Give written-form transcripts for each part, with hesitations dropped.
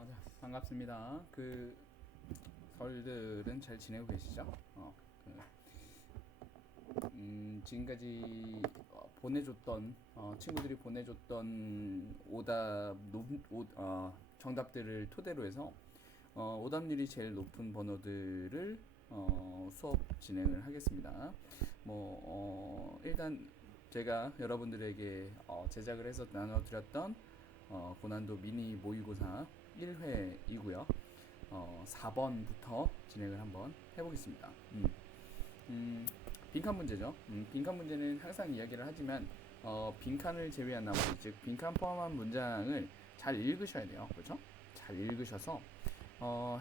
자, 반갑습니다. 서울들은 잘 지내고 계시죠? 지금까지 보내줬던 친구들이 보내줬던 정답들을 토대로 해서 오답률이 제일 높은 번호들을 수업 진행을 하겠습니다. 일단 제가 여러분들에게 제작을 해서 나눠드렸던 고난도 미니 모의고사 1회이고요. 4번부터 진행을 한번 해보겠습니다. 빈칸 문제죠. 빈칸 문제는 항상 이야기를 하지만 빈칸을 제외한 나머지, 즉 빈칸 포함한 문장을 잘 읽으셔야 돼요. 그렇죠? 잘 읽으셔서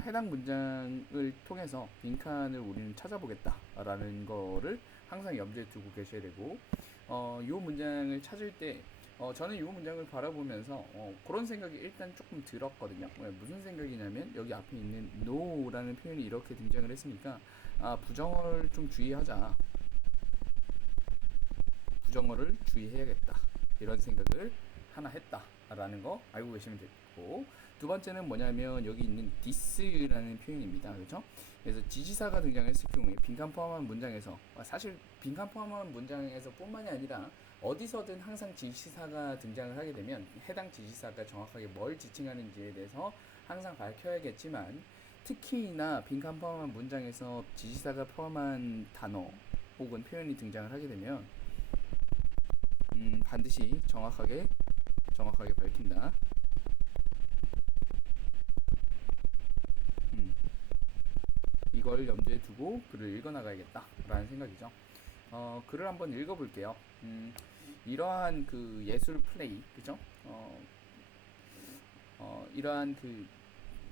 해당 문장을 통해서 빈칸을 우리는 찾아보겠다라는 거를 항상 염두에 두고 계셔야 되고, 이 문장을 찾을 때 저는 이 문장을 바라보면서 그런 생각이 일단 조금 들었거든요. 무슨 생각이냐면, 여기 앞에 있는 no라는 표현이 이렇게 등장을 했으니까 부정어를 좀 주의하자, 부정어를 주의해야겠다, 이런 생각을 하나 했다라는 거 알고 계시면 되고, 두 번째는 뭐냐면 여기 있는 this라는 표현입니다. 그렇죠? 그래서 지시사가 등장했을 경우에 빈칸 포함한 문장에서, 사실 빈칸 포함한 문장에서 뿐만이 아니라 어디서든 항상 지시사가 등장을 하게 되면 해당 지시사가 정확하게 뭘 지칭하는지에 대해서 항상 밝혀야겠지만, 특히나 빈칸 포함한 문장에서 지시사가 포함한 단어 혹은 표현이 등장을 하게 되면 반드시 정확하게 밝힌다. 이걸 염두에 두고 글을 읽어나가야겠다라는 생각이죠. 글을 한번 읽어볼게요. 이러한 그 예술 플레이, 그죠? 이러한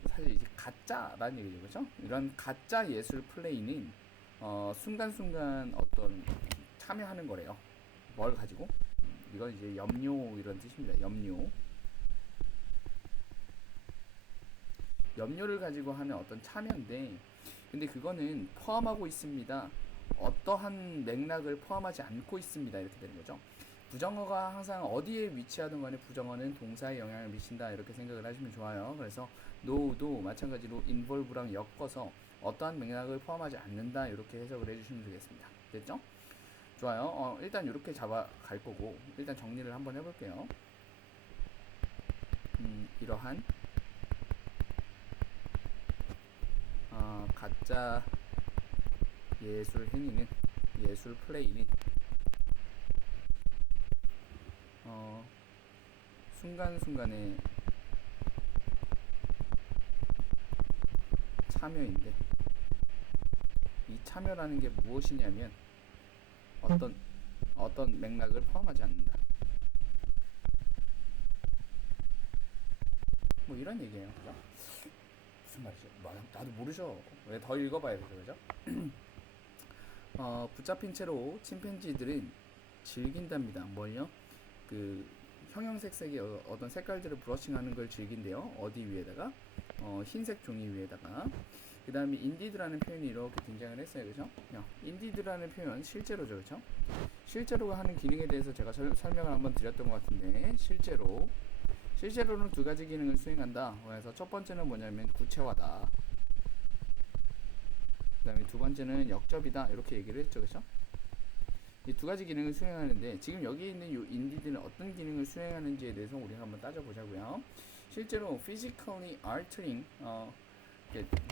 사실 이제 가짜라는 얘기죠, 그죠? 이런 가짜 예술 플레이는 순간순간 어떤 참여하는 거래요. 뭘 가지고? 이건 이제 염료 이런 뜻입니다. 염료를 가지고 하는 어떤 참여인데, 근데 그거는 포함하고 있습니다, 어떠한 맥락을 포함하지 않고 있습니다, 이렇게 되는 거죠. 부정어가 항상 어디에 위치하든 간에 부정어는 동사에 영향을 미친다, 이렇게 생각을 하시면 좋아요. 그래서 no도 마찬가지로 involve랑 엮어서 어떠한 맥락을 포함하지 않는다, 이렇게 해석을 해주시면 되겠습니다. 됐죠? 좋아요. 일단 이렇게 잡아갈 거고, 일단 정리를 한번 해볼게요. 이러한 가짜 예술 행위는, 예술 플레이는 순간순간의 참여인데, 이 참여라는 게 무엇이냐면 어떤 맥락을 포함하지 않는다, 뭐 이런 얘기예요. 그죠? 무슨 말이죠? 나도 모르죠. 왜 더 읽어봐야죠, 그죠? 붙잡힌 채로 침팬지들은 즐긴답니다. 뭘요? 형형색색의 어떤 색깔들을 브러싱하는 걸 즐긴대요. 어디 위에다가? 흰색 종이 위에다가. 그 다음에 인디드라는 표현이 이렇게 등장을 했어요. 그죠? 인디드라는 표현 실제로죠. 그죠? 실제로가 하는 기능에 대해서 제가 설명을 한번 드렸던 것 같은데, 실제로는 두 가지 기능을 수행한다. 그래서 첫 번째는 뭐냐면 구체화다. 그 다음에 두 번째는 역접이다, 이렇게 얘기를 했죠. 그죠? 이 두 가지 기능을 수행하는데, 지금 여기 있는 이 인디드는 어떤 기능을 수행하는지에 대해서 우리가 한번 따져보자고요. 실제로 physically altering,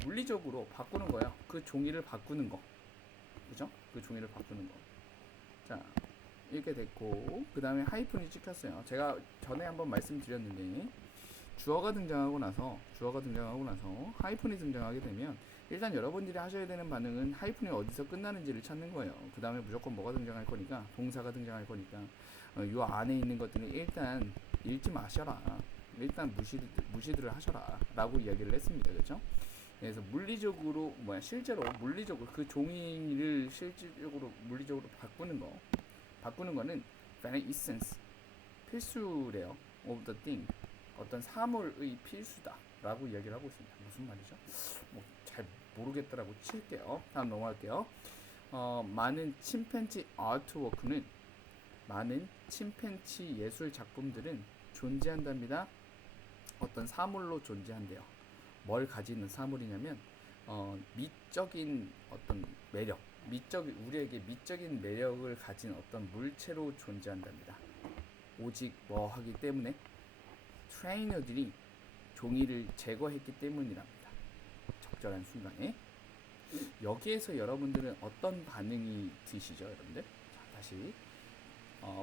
물리적으로 바꾸는 거예요. 그 종이를 바꾸는 거. 그죠? 그 종이를 바꾸는 거. 자, 이렇게 됐고, 그 다음에 하이픈이 찍혔어요. 제가 전에 한번 말씀드렸는데, 주어가 등장하고 나서 하이픈이 등장하게 되면 일단 여러분들이 하셔야 되는 반응은 하이픈이 어디서 끝나는지를 찾는 거예요. 그 다음에 무조건 뭐가 등장할 거니까, 동사가 등장할 거니까 요 안에 있는 것들은 일단 읽지 마셔라, 일단 무시들을 하셔라 라고 이야기를 했습니다. 그렇죠? 그래서 실제로 물리적으로 그 종이를 실질적으로 물리적으로 바꾸는 거는 very essence, 필수래요. of the thing, 어떤 사물의 필수다 라고 이야기를 하고 있습니다. 무슨 말이죠? 잘 모르겠더라고 칠게요. 다음 넘어갈게요. 많은 침팬지 예술 작품들은 존재한답니다. 어떤 사물로 존재한대요. 뭘 가지는 사물이냐면 미적인 어떤 매력, 우리에게 미적인 매력을 가진 어떤 물체로 존재한답니다. 오직 뭐 하기 때문에 트레이너들이 종이를 제거했기 때문이랍니다. 적절한 순간에. 여기에서 여러분들은 어떤 반응이 드시죠, 여러분들? 자, 다시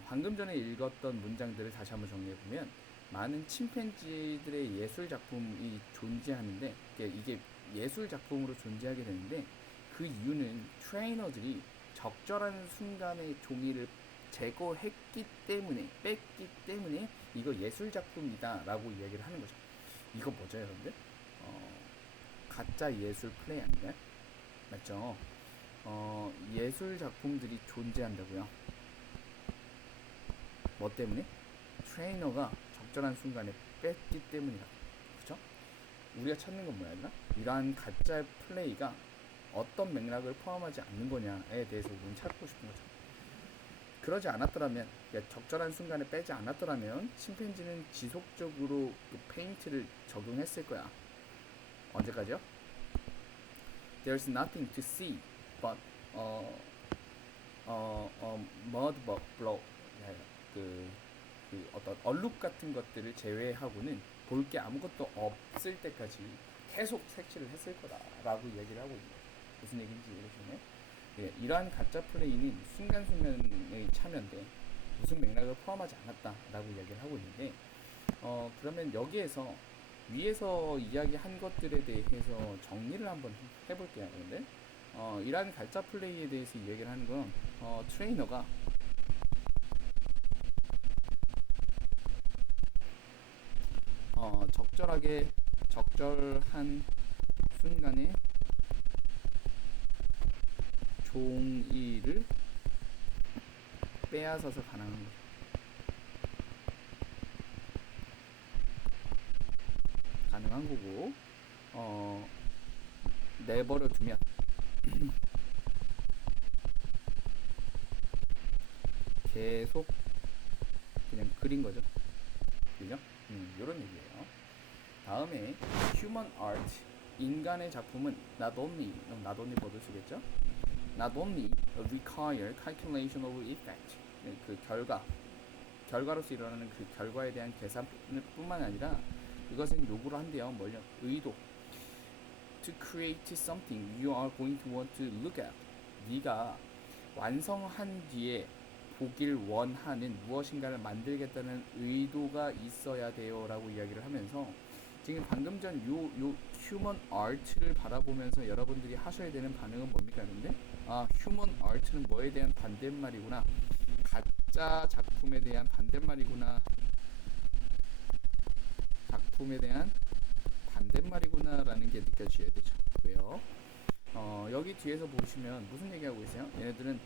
방금 전에 읽었던 문장들을 다시 한번 정리해보면, 많은 침팬지들의 예술 작품이 존재하는데, 이게 예술 작품으로 존재하게 되는데, 그 이유는 트레이너들이 적절한 순간에 종이를 제거했기 때문에, 뺐기 때문에 이거 예술 작품이다 라고 이야기를 하는 거죠. 이거 뭐죠, 여러분들? 가짜 예술 플레이 아닌가요? 맞죠? 예술 작품들이 존재한다고요. 뭐 때문에? 트레이너가 적절한 순간에 뺐기 때문이다. 그죠? 우리가 찾는 건 뭐야, 얘들아? 이러한 가짜 플레이가 어떤 맥락을 포함하지 않는 거냐에 대해서 우리는 찾고 싶은 거죠. 그러지 않았더라면, 그러니까 적절한 순간에 빼지 않았더라면 침팬지는 지속적으로 그 페인트를 적용했을 거야. 언제까지요? There's nothing to see but mud blow. 그, 그 어떤 얼룩 같은 것들을 제외하고는 볼 게 아무것도 없을 때까지 계속 색칠을 했을 거다라고 얘기를 하고 있네요. 무슨 얘기인지 이해되시나요? 예, 이러한 가짜 플레이는 순간순간의 참여인데 무슨 맥락을 포함하지 않았다라고 이야기를 하고 있는데, 그러면 여기에서 위에서 이야기한 것들에 대해서 정리를 한번 해볼게요. 그런데 이러한 가짜 플레이에 대해서 이야기를 하는 건 트레이너가 적절한 순간에 종이를 빼앗아서 가능한 거죠. 가능한 거고, 내버려 두면 계속 그냥 그린 거죠. 그죠? 이런 얘기예요. 다음에 human art, 인간의 작품은 not only 버드시겠죠? not only require calculation of effect, 그 결과로서 일어나는 그 결과에 대한 계산뿐만 아니라 그것은 요구를 한대요. 뭘요? 의도. To create something you are going to want to look at. 네가 완성한 뒤에 보길 원하는 무엇인가를 만들겠다는 의도가 있어야 돼요 라고 이야기를 하면서, 지금 방금 전 요 휴먼 아트를 바라보면서 여러분들이 하셔야 되는 반응은 뭡니까? 근데 휴먼 아트는 뭐에 대한 반대말이구나, 가짜 작품에 대한 반대말이구나, 작품에 대한 반대말이구나 라는 게 느껴져야 되죠. 왜요? 여기 뒤에서 보시면 무슨 얘기하고 있어요? 얘네들은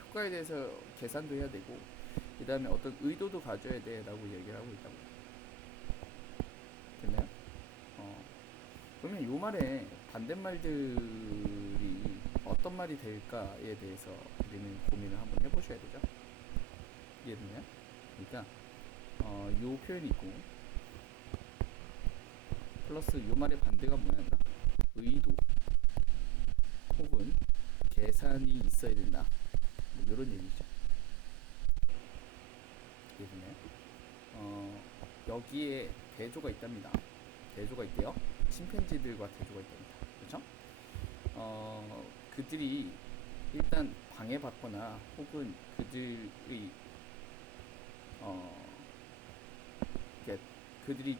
효과에 대해서 계산도 해야 되고 그 다음에 어떤 의도도 가져야 돼 라고 얘기를 하고 있다고. 됐나요? 그러면 요 말에 반대말들이 어떤 말이 될까에 대해서 우리는 고민을 한번 해보셔야 되죠. 이해됐나요? 그러니까 요 표현이 있고 플러스 요 말의 반대가 뭐냐, 의도 혹은 계산이 있어야 된다, 뭐 이런 얘기죠. 이해됐나요? 여기에 대조가 있답니다. 대조가 있대요. 침팬지들과 대조가 있답니다. 그렇죠? 그들이 일단 방해받거나 혹은 그들의 그들이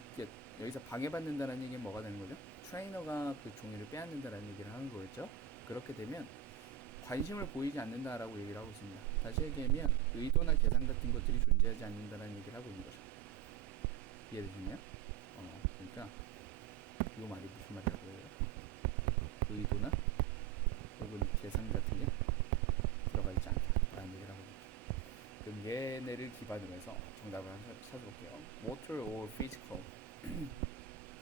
여기서 방해받는다는 얘기는 뭐가 되는 거죠? 트레이너가 그 종이를 빼앗는다는 얘기를 하는 거겠죠. 그렇게 되면 관심을 보이지 않는다라고 얘기를 하고 있습니다. 다시 얘기하면 의도나 계산 같은 것들이 존재하지 않는다라는 얘기를 하고 있는 거죠. 이해되시나요? 그러니까 이 말이 무슨 말이라고 해요? 의도나 혹은 계산 같은 게 들어가 있지 않다라는 얘기를 하고 있습니다. 그럼 얘네를 기반으로 해서 정답을 찾아볼게요. motor or physical.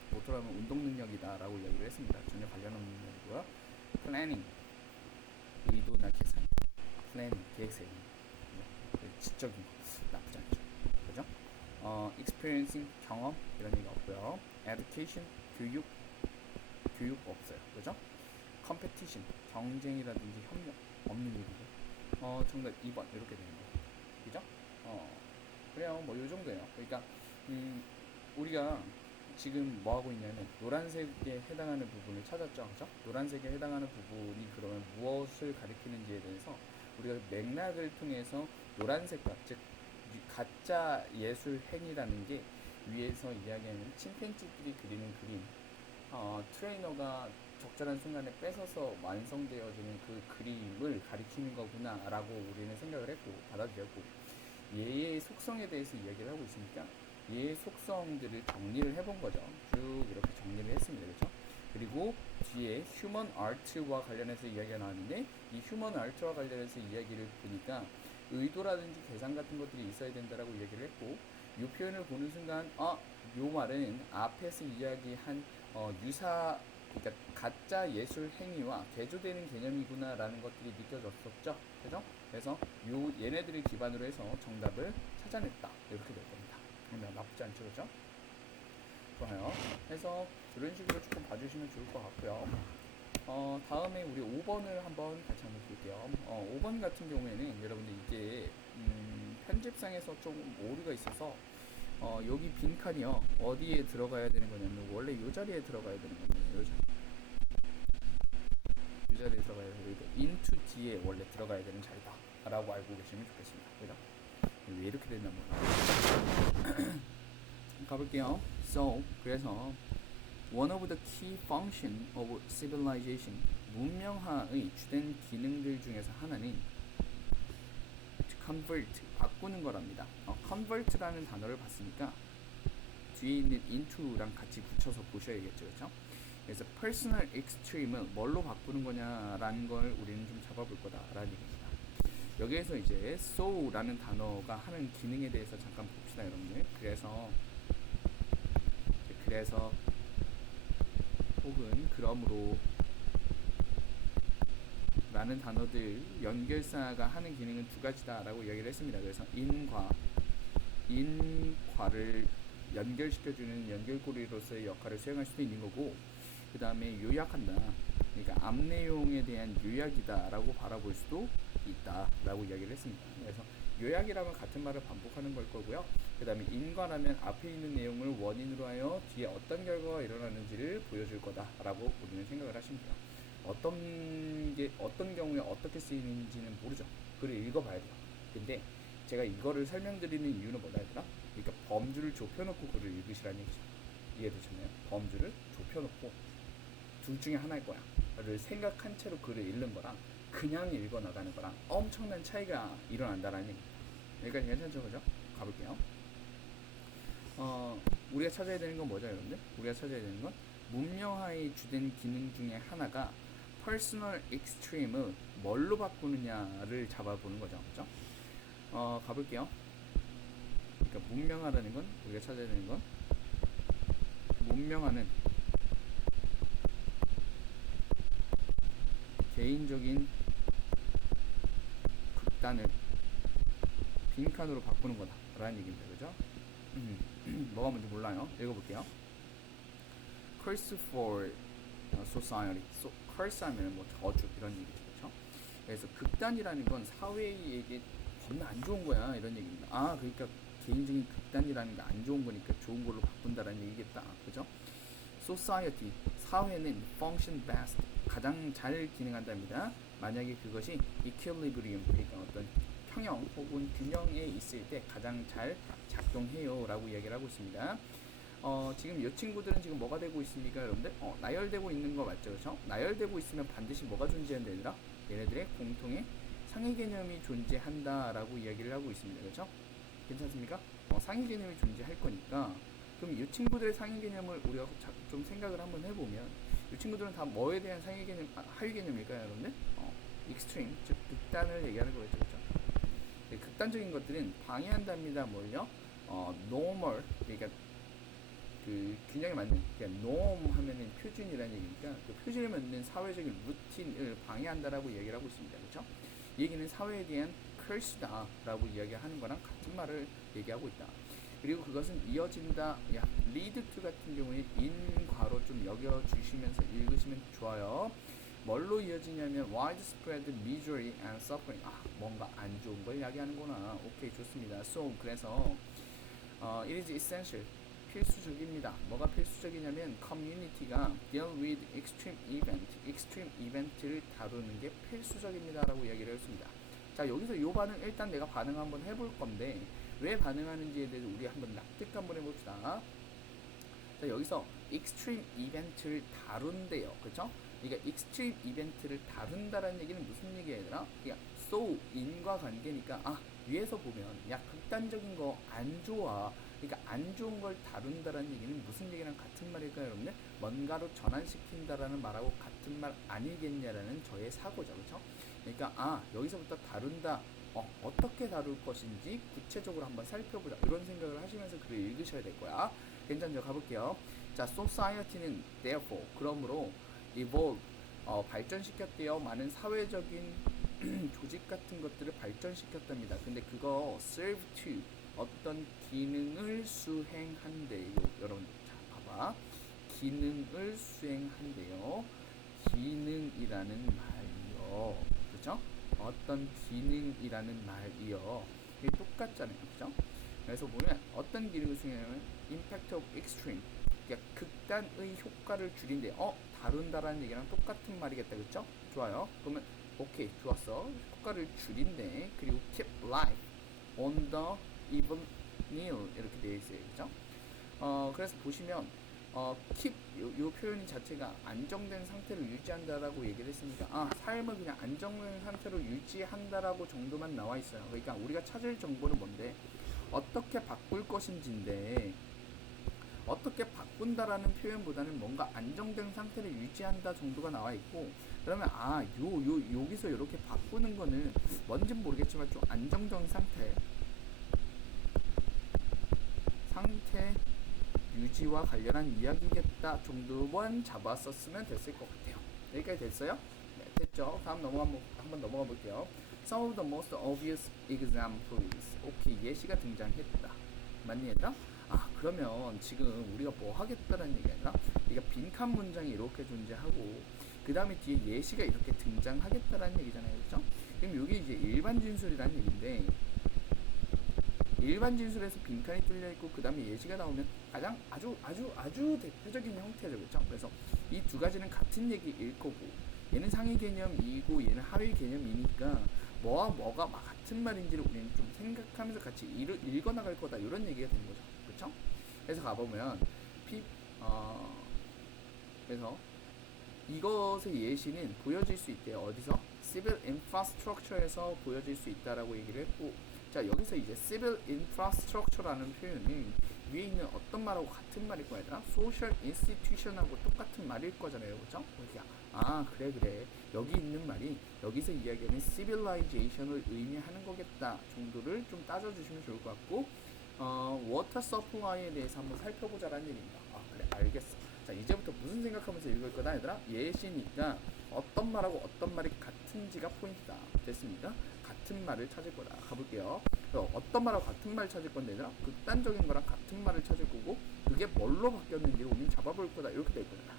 모터라면 운동 능력이다 라고 이야기를 했습니다. 전혀 관련 없는 능력이고요. planning, 의도나 계산. planning, 계획 세우는 거. 지적인 거 나쁘지 않죠. 그죠? experiencing 경험 이런 얘기가 없고요. education 교육 없어요. 그죠? competition 경쟁이라든지 협력 없는 얘기고. 정답 2번 이렇게 되는 거예요. 그죠? 그래요. 뭐 요 정도예요. 그러니까 우리가 지금 뭐 하고 있냐면 노란색에 해당하는 부분을 찾았죠. 그죠? 노란색에 해당하는 부분이 그러면 무엇을 가리키는지에 대해서 우리가 맥락을 통해서 노란색과 즉 가짜 예술 행위라는 게 위에서 이야기하는 침팬지들이 그리는 그림, 트레이너가 적절한 순간에 뺏어서 완성되어지는 그 그림을 가리키는 거구나라고 우리는 생각을 했고 받아들였고, 얘의 속성에 대해서 이야기를 하고 있으니까 얘의 속성들을 정리를 해본 거죠. 쭉 이렇게 정리를 했습니다. 그렇죠? 그리고 뒤에 휴먼 아트와 관련해서 이야기가 나왔는데, 이 휴먼 아트와 관련해서 이야기를 보니까 의도라든지 계산 같은 것들이 있어야 된다라고 이야기를 했고, 이 표현을 보는 순간 요 말은 앞에서 이야기한 유사, 그러니까 가짜 예술 행위와 대조되는 개념이구나라는 것들이 느껴졌었죠. 그죠? 그래서 얘네들을 기반으로 해서 정답을 찾아냈다. 이렇게 될 겁니다. 나쁘지 않죠, 그죠? 좋아요. 그래서 이런 식으로 조금 봐주시면 좋을 것 같고요. 다음에 우리 5번을 한번 같이 한번 볼게요. 5번 같은 경우에는 여러분들 이게 편집상에서 좀 오류가 있어서 여기 빈칸이요 어디에 들어가야 되는 거냐면 원래 이 자리에 들어가야 되는 거예요. 이 자리에 들어가야 되는 into 뒤에 원래 들어가야 되는 자리다 라고 알고 계시면 좋겠습니다. 그죠? 왜 이렇게 됐나 몰라. 가볼게요. So 그래서 one of the key function of civilization, 문명화의 주된 기능들 중에서 하나는 to convert, 바꾸는 거랍니다. convert라는 단어를 봤으니까 뒤에 있는 into랑 같이 붙여서 보셔야겠죠. 그렇죠? 그래서 personal extreme을 뭘로 바꾸는 거냐라는 걸 우리는 좀 잡아볼 거다라는 얘기입니다. 여기에서 이제 so라는 단어가 하는 기능에 대해서 잠깐 봅시다, 여러분들. 그래서 혹은 그러므로 라는 단어들 연결사가 하는 기능은 두 가지다라고 이야기를 했습니다. 그래서 인과를 연결시켜주는 연결고리로서의 역할을 수행할 수도 있는 거고, 그 다음에 요약한다, 그러니까 앞 내용에 대한 요약이다라고 바라볼 수도 있다라고 이야기를 했습니다. 그래서 요약이라면 같은 말을 반복하는 걸 거고요. 그 다음에 인과라면 앞에 있는 내용을 원인으로 하여 뒤에 어떤 결과가 일어나는지를 보여줄 거다라고 우리는 생각을 하시면 돼요. 어떤 경우에 어떻게 쓰이는지는 모르죠. 글을 읽어봐야 돼요. 근데 제가 이거를 설명드리는 이유는 뭐다 얘들아? 그러니까 범주를 좁혀놓고 글을 읽으시라는 얘기죠. 이해되셨나요? 범주를 좁혀놓고 둘 중에 하나일 거야 를 생각한 채로 글을 읽는 거랑 그냥 읽어 나가는 거랑 엄청난 차이가 일어난다라는 얘기입니다. 여기까지 괜찮죠? 그죠? 가볼게요. 우리가 찾아야 되는 건 뭐죠, 여러분들? 우리가 찾아야 되는 건 문명화의 주된 기능 중에 하나가 퍼스널 익스트림을 뭘로 바꾸느냐를 잡아보는 거죠. 그죠? 가볼게요. 그러니까 문명화라는 건, 우리가 찾아야 되는 건 문명화는 개인적인 극단을 빈칸으로 바꾸는 거다 라는 얘기입니다. 그죠? 뭐가 뭔지 몰라요. 읽어볼게요. Curse for society. curse 하면 뭐 저주 이런 얘기죠. 그렇죠? 그래서 극단이라는 건 사회에게 겁나 안 좋은 거야 이런 얘기입니다. 그러니까 개인적인 극단이라는 게 안 좋은 거니까 좋은 걸로 바꾼다라는 얘기겠다. 그죠? society, 사회는 function best, 가장 잘 기능한답니다. 만약에 그것이 equilibrium, 그러니까 어떤 평형 혹은 균형에 있을 때 가장 잘 작동해요 라고 이야기를 하고 있습니다. 지금 이 친구들은 지금 뭐가 되고 있습니까, 여러분들? 나열되고 있는 거 맞죠? 그렇죠? 나열되고 있으면 반드시 뭐가 존재한다 얘들아? 얘네들의 공통의 상위 개념이 존재한다 라고 이야기를 하고 있습니다. 그렇죠? 괜찮습니까? 상위 개념이 존재할 거니까, 그럼 이 친구들의 상위 개념을 우리가 좀 생각을 한번 해보면, 이 친구들은 다 뭐에 대한 상위 개념, 하위 개념일까요, 여러분들? 익스트림, 즉 극단을 얘기하는 거겠죠. 그렇죠? 네, 극단적인 것들은 방해한답니다. 뭘요? normal, 그러니까 그 균형에 맞는, 그러니까 norm 하면은 표준이라는 얘기니까 그 표준에 맞는 사회적인 루틴을 방해한다라고 이야기를 하고 있습니다. 그렇죠? 이 얘기는 사회에 대한 curse다라고 이야기하는 거랑 같은 말을 얘기하고 있다. 그리고 그것은 이어진다. 야, lead to 같은 경우에 인과로 좀 여겨주시면서 읽으시면 좋아요. 뭘로 이어지냐면 widespread misery and suffering. 아, 뭔가 안 좋은 걸 이야기하는구나. 오케이, 좋습니다. So, 그래서 it is essential. 필수적입니다. 뭐가 필수적이냐면 커뮤니티가 deal with extreme event를 다루는 게 필수적입니다라고 이야기를 했습니다. 자, 여기서 이 반응 일단 내가 반응 한번 해볼 건데 왜 반응하는지에 대해서 우리 한번 납득 한번 해봅시다. 자, 여기서 extreme event를 다룬대요. 그렇죠? 그러니까 extreme event를 다룬다라는 얘기는 무슨 얘기야 얘들아? 그러니까 so 인과관계니까 위에서 보면 야 극단적인 거 안 좋아. 그러니까 안 좋은 걸 다룬다라는 얘기는 무슨 얘기랑 같은 말일까요, 여러분들? 뭔가로 전환시킨다라는 말하고 같은 말 아니겠냐라는 저의 사고죠, 그렇죠? 그러니까 여기서부터 다룬다. 어떻게 다룰 것인지 구체적으로 한번 살펴보자. 이런 생각을 하시면서 글을 읽으셔야 될 거야. 괜찮죠? 가볼게요. 자, society는 therefore 그러므로 evolve 발전시켰대요. 많은 사회적인 조직 같은 것들을 발전시켰답니다. 근데 그거 serve to 어떤 기능을 수행한대요. 여러분들 자 봐봐. 기능을 수행한대요. 기능이라는 말이요. 그죠? 어떤 기능이라는 말이요. 이게 똑같잖아요. 그죠? 그래서 보면 어떤 기능을 수행하냐면 impact of extreme 그러니까 극단의 효과를 줄인대. 다룬다라는 얘기랑 똑같은 말이겠다. 그쵸? 좋아요. 그러면 오케이 좋았어. 효과를 줄인대. 그리고 keep life on the even keel 이렇게 되어 있어요. 그죠? 그래서 보시면 keep 요 표현 자체가 안정된 상태를 유지한다라고 얘기를 했으니까 삶을 그냥 안정된 상태로 유지한다라고 정도만 나와 있어요. 그러니까 우리가 찾을 정보는 뭔데 어떻게 바꿀 것인지인데 어떻게 바꾼다라는 표현보다는 뭔가 안정된 상태를 유지한다 정도가 나와 있고 그러면 여기서 이렇게 바꾸는 거는 뭔진 모르겠지만 좀 안정된 상태 유지와 관련한 이야기겠다 정도만 잡았었으면 됐을 것 같아요. 여기까지 됐어요? 네, 됐죠? 다음 한번 넘어가 볼게요. Some of the most obvious examples. 오케이, 예시가 등장했다. 맞니 얘들아? 그러면 지금 우리가 뭐 하겠다는 얘기 아니라 그러니까 빈칸 문장이 이렇게 존재하고 그 다음에 뒤에 예시가 이렇게 등장하겠다라는 얘기잖아요. 그렇죠? 그럼 이게 이제 일반 진술이라는 얘기인데 일반 진술에서 빈칸이 뚫려 있고 그 다음에 예시가 나오면 가장 아주 대표적인 형태죠. 그렇죠? 그래서 이 두 가지는 같은 얘기일 거고 얘는 상위 개념이고 얘는 하위 개념이니까 뭐와 뭐가 같은 말인지를 우리는 좀 생각하면서 같이 읽어나갈 거다 이런 얘기가 되는 거죠. 그렇죠? 그래서 가보면 그래서 이것의 예시는 보여질 수 있대요. 어디서? Civil Infrastructure에서 보여질 수 있다라고 얘기를 했고 자 여기서 이제 Civil Infrastructure라는 표현이 위에 있는 어떤 말하고 같은 말일 거야 얘들아? Social Institution하고 똑같은 말일 거잖아요. 그렇죠? 그래 여기 있는 말이 여기서 이야기하는 Civilization을 의미하는 거겠다 정도를 좀 따져주시면 좋을 것 같고 워터 서플라이에 대해서 한번 살펴보자라는 얘기입니다. 그래 알겠어. 자 이제부터 무슨 생각하면서 읽을 거다 얘들아? 예시니까 어떤 말하고 어떤 말이 같은지가 포인트다. 됐습니까? 같은 말을 찾을 거다. 가볼게요. 어떤 말하고 같은 말을 찾을 건데 얘들아? 극단적인 거랑 같은 말을 찾을 거고 그게 뭘로 바뀌었는지를 우리는 잡아볼 거다. 이렇게 될 거다.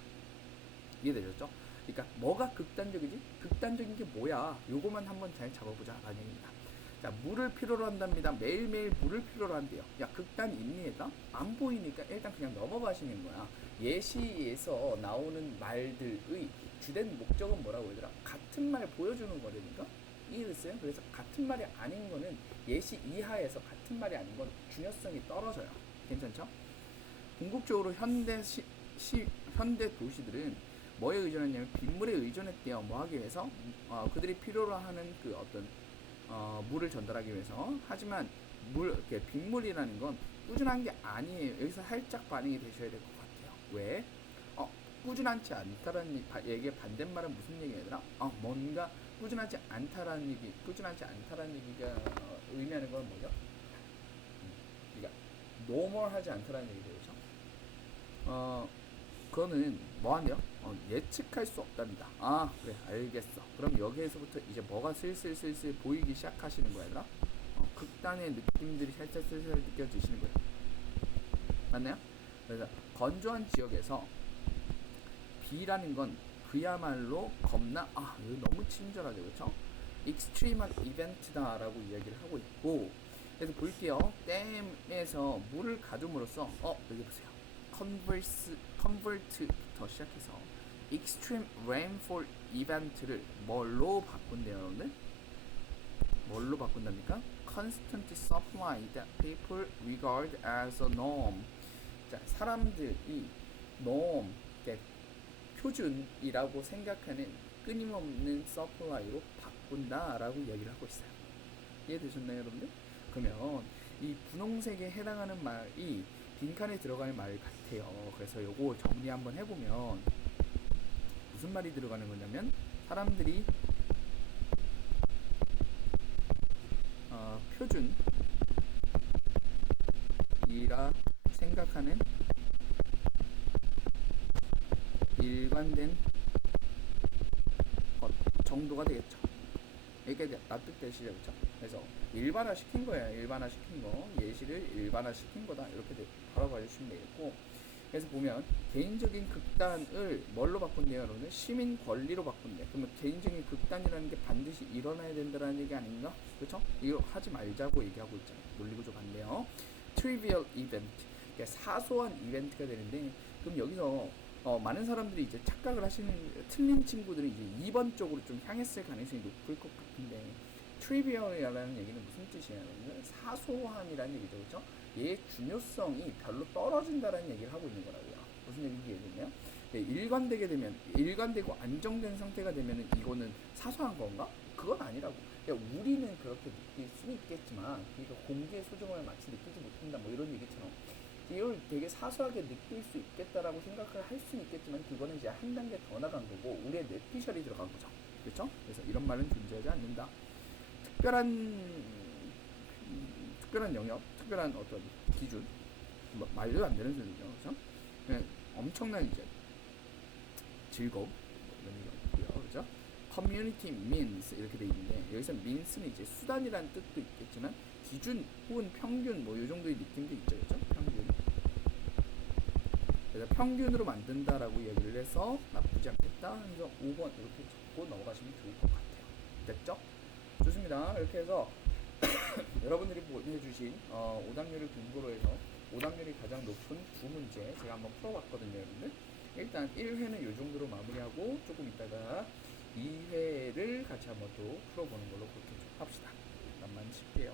이해되셨죠? 그러니까 뭐가 극단적이지? 극단적인 게 뭐야? 요거만 한번 잘 잡아보자 라는 얘기입니다. 자, 물을 필요로 한답니다. 매일매일 물을 필요로 한대요. 야, 극단 있니에다? 안 보이니까 일단 그냥 넘어가시는 거야. 예시에서 나오는 말들의 주된 목적은 뭐라고 얘들아? 같은 말 보여주는 거라니까? 이해됐어요? 그래서 같은 말이 아닌 거는 예시 이하에서 같은 말이 아닌 건 중요성이 떨어져요. 괜찮죠? 궁극적으로 현대 도시들은 뭐에 의존했냐면 빗물에 의존했대요. 뭐 하기 위해서? 그들이 필요로 하는 그 어떤 물을 전달하기 위해서. 하지만 이렇게 빗물이라는 건 꾸준한 게 아니에요. 여기서 살짝 반응이 되셔야 될 것 같아요. 왜? 꾸준하지 않다라는 얘기의 반대말은 무슨 얘기야 얘들아? 뭔가 꾸준하지 않다라는 얘기가 의미하는 건 뭐죠? 그러니까 노멀하지 않다라는 얘기죠. 그렇죠? 그거는 뭐한대요? 예측할 수 없답니다. 그래 알겠어. 그럼 여기에서부터 이제 뭐가 슬슬 보이기 시작하시는 거야 얘들아? 극단의 느낌들이 살짝 느껴지시는 거예요. 맞나요? 그래서 건조한 지역에서 B라는 건 그야말로 겁나 이거 너무 친절하죠, 그렇죠? 익스트리먼 이벤트다라고 이야기를 하고 있고, 그래서 볼게요. 댐에서 물을 가둠으로써 여기 보세요. 컨버트부터 시작해서 extreme rainfall 이벤트를 뭘로 바꾼대요, 여러분들? 뭘로 바꾼답니까? constant supply that people regard as a norm. 자, 사람들이 norm, 표준이라고 생각하는 끊임없는 서플라이로 바꾼다라고 이야기를 하고 있어요. 이해되셨나요, 여러분들? 그러면 이 분홍색에 해당하는 말이 빈칸에 들어갈 말 같아요. 그래서 요거 정리 한번 해보면 무슨 말이 들어가는 거냐면 사람들이 표준이라 생각하는 일관된 것 정도가 되겠죠. 이게 납득되시죠, 그렇죠? 그래서 일반화 시킨 거예요. 일반화 시킨 거, 예시를 일반화 시킨 거다. 이렇게 바로 봐주시면 되겠고, 그래서 보면 개인적인 극단을 뭘로 바꾼대요, 여러분들? 시민 권리로 바꾼대. 그러면 개인적인 극단이라는 게 반드시 일어나야 된다는 얘기 아닌가? 그렇죠? 이거 하지 말자고 얘기하고 있잖아요. 논리구조 반대요. trivial event, 그러니까 사소한 이벤트가 되는데, 그럼 여기서 많은 사람들이 이제 착각을 하시는, 틀린 친구들은 이제 2번 쪽으로 좀 향했을 가능성이 높을 것 같은데, trivial이라는 얘기는 무슨 뜻이냐면 사소함이라는 얘기죠, 그렇죠? 얘의 중요성이 별로 떨어진다라는 얘기를 하고 있는 거라고요. 무슨 얘기인지 얘기했나요? 네, 일관되고 안정된 상태가 되면은 이거는 사소한 건가? 그건 아니라고. 그러니까 우리는 그렇게 느낄 수는 있겠지만, 그러니까 공기의 소중함을 마치 느끼지 못한다, 뭐 이런 얘기처럼. 이걸 되게 사소하게 느낄 수 있겠다라고 생각을 할 수는 있겠지만, 그거는 이제 한 단계 더 나간 거고, 우리의 뇌피셜이 들어간 거죠. 그렇죠? 그래서 이런 말은 존재하지 않는다. 특별한 영역, 특별한 어떤 기준, 말도 안 되는 소리죠, 그렇죠? 그냥 엄청난 이제 즐거움, 이런 얘기가 있고요, 그렇죠? Community means 이렇게 돼 있는데, 여기서 means는 이제 수단이라는 뜻도 있겠지만 기준 혹은 평균 이 정도의 느낌도 있죠, 그렇죠? 평균. 그래서 평균으로 만든다라고 이야기를 해서 나쁘지 않겠다. 그래서 5번 이렇게 적고 넘어가시면 좋을 것 같아요. 됐죠? 좋습니다. 이렇게 해서 여러분들이 보내주신 오답률을 근거로 해서 오답률이 가장 높은 두 문제 제가 한번 풀어봤거든요, 여러분들. 일단 1회는 이 정도로 마무리하고 조금 있다가 2회를 같이 한번 또 풀어보는 걸로 그렇게 합시다. 만만 칠게요.